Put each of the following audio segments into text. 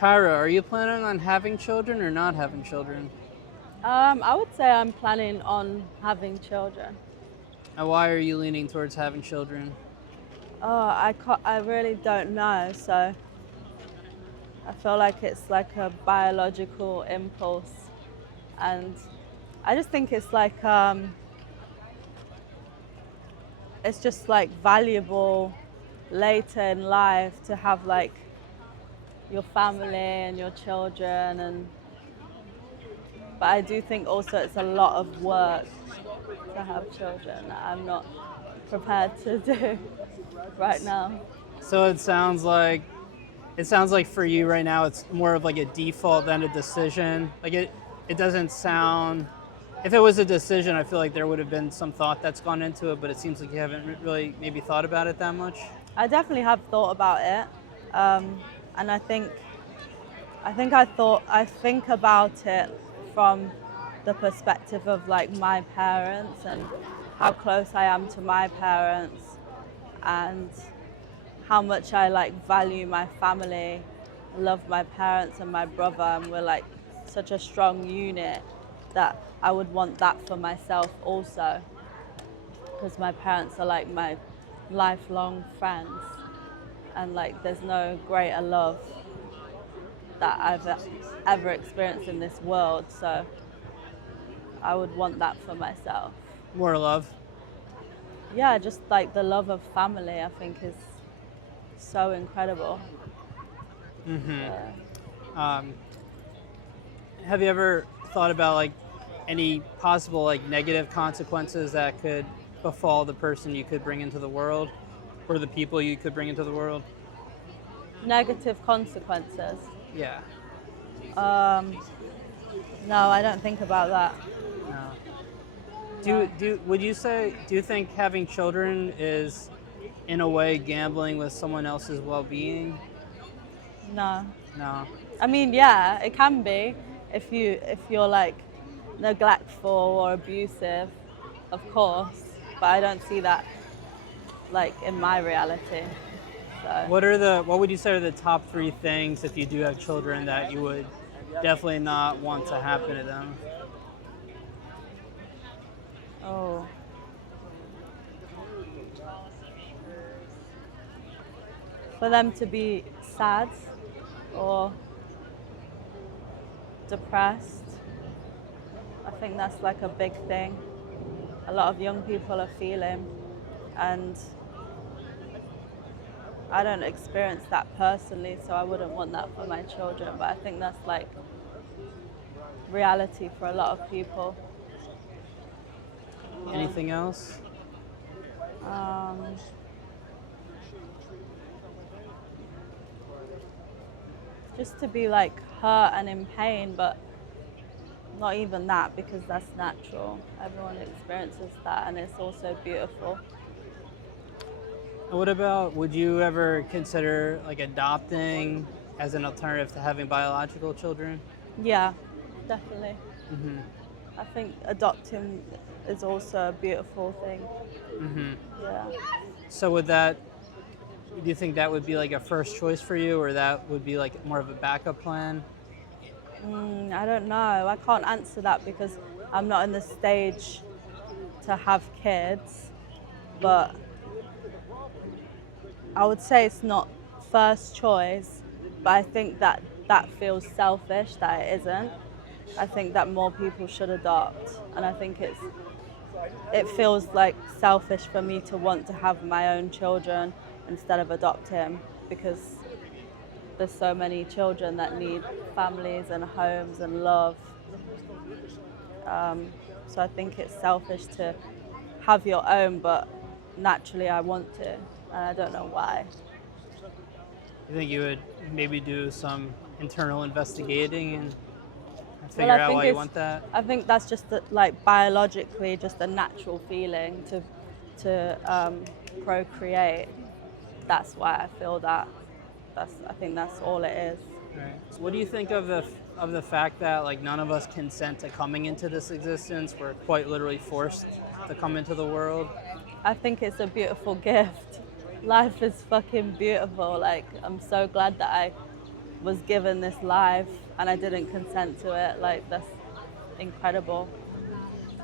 Tyra, are you planning on having children or not having children? I would say I'm planning on having children. And why are you leaning towards having children? I really don't know. So I feel like it's like a biological impulse, and I just think it's just like valuable later in life to have like your family and your children, and but I do think also it's a lot of work to have children that I'm not prepared to do right now. So it sounds like for you right now it's more of like a default than a decision. Like it doesn't sound if it was a decision, I feel like there would have been some thought that's gone into it, but it seems like you haven't really maybe thought about it that much. I definitely have thought about it, and I think about it from the perspective of like my parents and how close I am to my parents and how much I like value my family, love my parents and my brother, and we're like such a strong unit that I would want that for myself also, because my parents are like my lifelong friends, and like there's no greater love that I've ever experienced in this world. So I would want that for myself. More love. Yeah, just like the love of family, I think is so incredible. Yeah. Um, have you ever thought about like any possible like negative consequences that could befall the person you could bring into the world or the people you could bring into the world? Negative consequences. Yeah. No, I don't think about that. No. No. Do you think having children is in a way gambling with someone else's well-being? No. No. I mean, yeah, it can be if you're like neglectful or abusive, of course. But I don't see that like in my reality. So, What would you say are the top three things if you do have children that you would definitely not want to happen to them? oh, for them to be sad or depressed, I think that's like a big thing. A lot of young people are feeling, and I don't experience that personally, so I wouldn't want that for my children. But I think that's like reality for a lot of people. Yeah. Anything else? Um, just to be like hurt and in pain, but not even that, because that's natural. Everyone experiences that, and it's also beautiful. And what about, would you ever consider like adopting as an alternative to having biological children? Yeah, definitely. I think adopting is also a beautiful thing. Yeah. So do you think that would be like a first choice for you, or that would be like more of a backup plan? I don't know. I can't answer that because I'm not in the stage to have kids, but I would say it's not first choice, but I think that that feels selfish that it isn't. I think that more people should adopt, and I think it feels like selfish for me to want to have my own children instead of adopt him, because there's so many children that need families and homes and love. So I think it's selfish to have your own, but naturally I want to, and I don't know why. You think you would maybe do some internal investigating and Well, figure out why you want that? I think that's just like biologically just a natural feeling to procreate. That's why I feel that. I think that's all it is. Right. So what do you think of the fact that like none of us consent to coming into this existence? We're quite literally forced to come into the world. I think it's a beautiful gift. Life is fucking beautiful. Like, I'm so glad that I was given this life and I didn't consent to it. Like, that's incredible.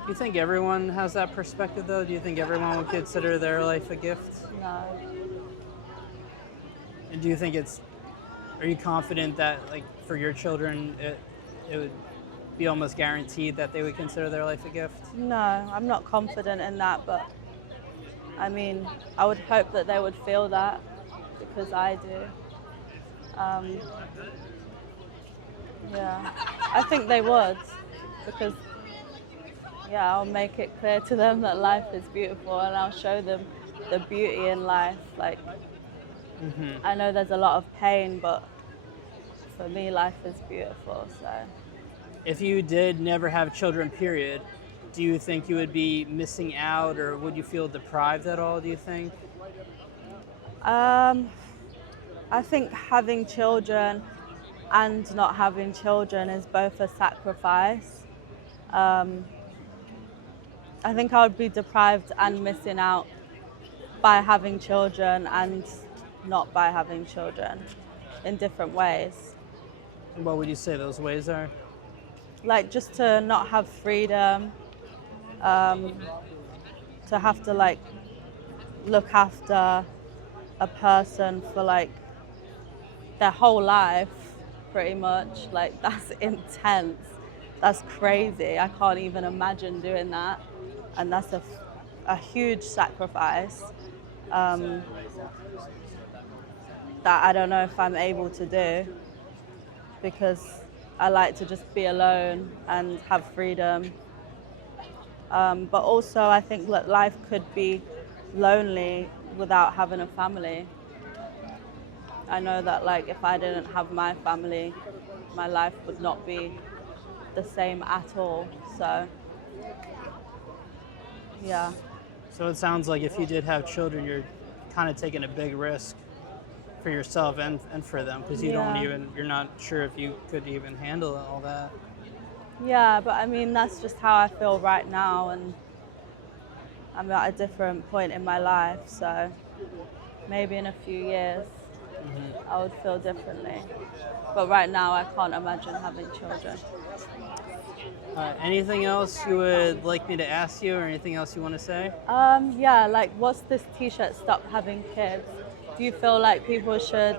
Do you think everyone has that perspective, though? Do you think everyone would consider their life a gift? No. And do you think are you confident that, like, for your children, it would be almost guaranteed that they would consider their life a gift? No, I'm not confident in that, but I mean, I would hope that they would feel that because I do. Yeah, I think they would because, yeah, I'll make it clear to them that life is beautiful and I'll show them the beauty in life. Like, I know there's a lot of pain, but for me, life is beautiful, so. If you did never have children, period, do you think you would be missing out, or would you feel deprived at all, do you think? I think having children and not having children is both a sacrifice. I think I would be deprived and missing out by having children and not by having children in different ways. What would you say those ways are? Like, just to not have freedom, to have to like look after a person for like their whole life, pretty much. Like, that's intense. That's crazy. I can't even imagine doing that. And that's a huge sacrifice that I don't know if I'm able to do, because I like to just be alone and have freedom. But also I think that life could be lonely without having a family. I know that, like, if I didn't have my family, my life would not be the same at all. So, yeah. So it sounds like if you did have children, you're kind of taking a big risk for yourself and for them, because you're not sure if you could even handle all that. Yeah, but I mean, that's just how I feel right now, and I'm at a different point in my life, so maybe in a few years I would feel differently. But right now I can't imagine having children. Anything else you would like me to ask you, or anything else you want to say? Yeah, like, what's this t-shirt, Stop Having Kids? Do you feel like people should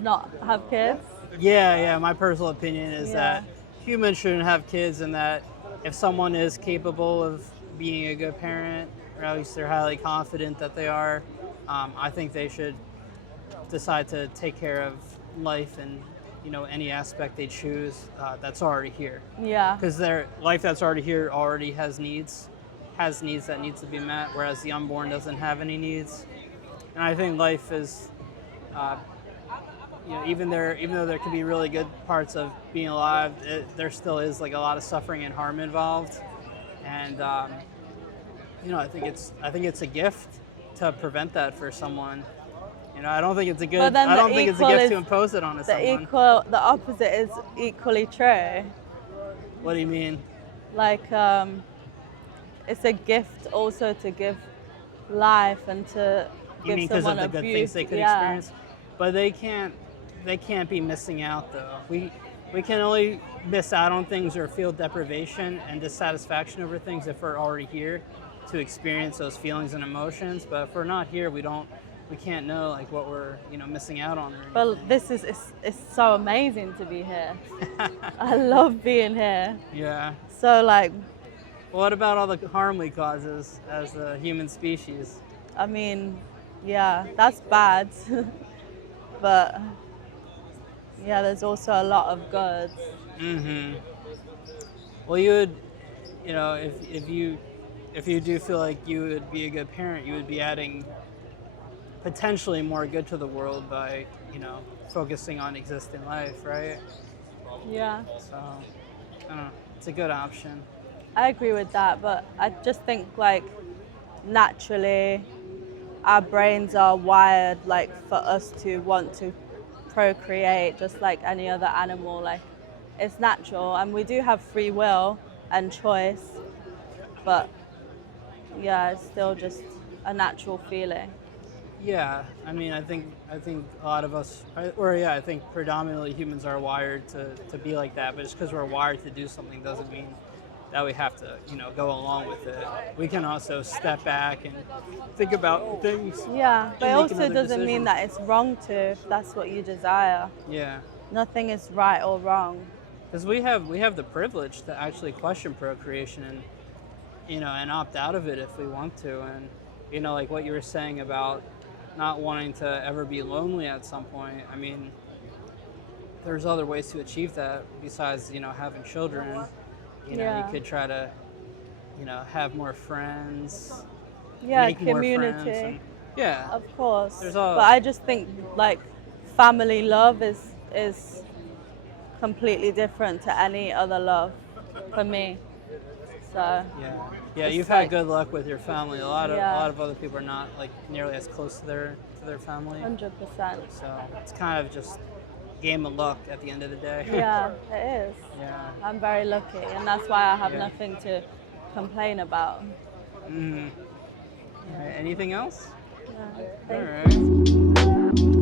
not have kids? Yeah, my personal opinion is Yeah. that humans shouldn't have kids, and that if someone is capable of being a good parent, or at least they're highly confident that they are, I think they should decide to take care of life and, any aspect they choose that's already here. Yeah. Because their life that's already here already has needs that needs to be met, whereas the unborn doesn't have any needs. And I think life is, even though there could be really good parts of being alive, there still is like a lot of suffering and harm involved. And I think it's a gift to prevent that for someone. I don't think it's a good. But then I don't think it's a gift to is- impose it on someone. The opposite is equally true. What do you mean? Like, it's a gift also to give life and to You give mean because of someone the a good beauty. things they could experience? But they can't be missing out, though. We can only miss out on things or feel deprivation and dissatisfaction over things if we're already here to experience those feelings and emotions. But if we're not here, we can't know like what we're missing out on. But this is it's so amazing to be here. I love being here. Yeah. So, like, What about all the harm we causes as a human species? I mean, yeah, that's bad. But yeah, there's also a lot of good. Well, you would, if you do feel like you would be a good parent, you would be adding potentially more good to the world by, focusing on existing life, right? Yeah, So, I don't know. It's a good option. I agree with that, but I just think, like, naturally our brains are wired, like, for us to want to procreate just like any other animal. Like, it's natural, and we do have free will and choice, but yeah, it's still just a natural feeling. Yeah, I mean, I think a lot of us, or yeah, I think predominantly humans are wired to be like that. But just because we're wired to do something doesn't mean that we have to, go along with it. We can also step back and think about things Yeah, but it and make also another doesn't mean decision. that it's wrong to if that's what you desire. Yeah, Nothing is right or wrong. because we have the privilege to actually question procreation and and opt out of it if we want to. And like what you were saying about not wanting to ever be lonely at some point. I mean, there's other ways to achieve that besides having children. You Yeah. could try to have more friends, Yeah, make more friends, community, and yeah, of course. there's But all I just think like family love is completely different to any other love for me. So yeah. it's You've had like good luck with your family. A lot yeah, of other people are not like nearly as close to their family. 100%. So it's kind of just game of luck at the end of the day. Yeah, it is. Yeah. I'm very lucky, and that's why I have Yeah. nothing to complain about. Mm. All right, anything else? Yeah, All thank right.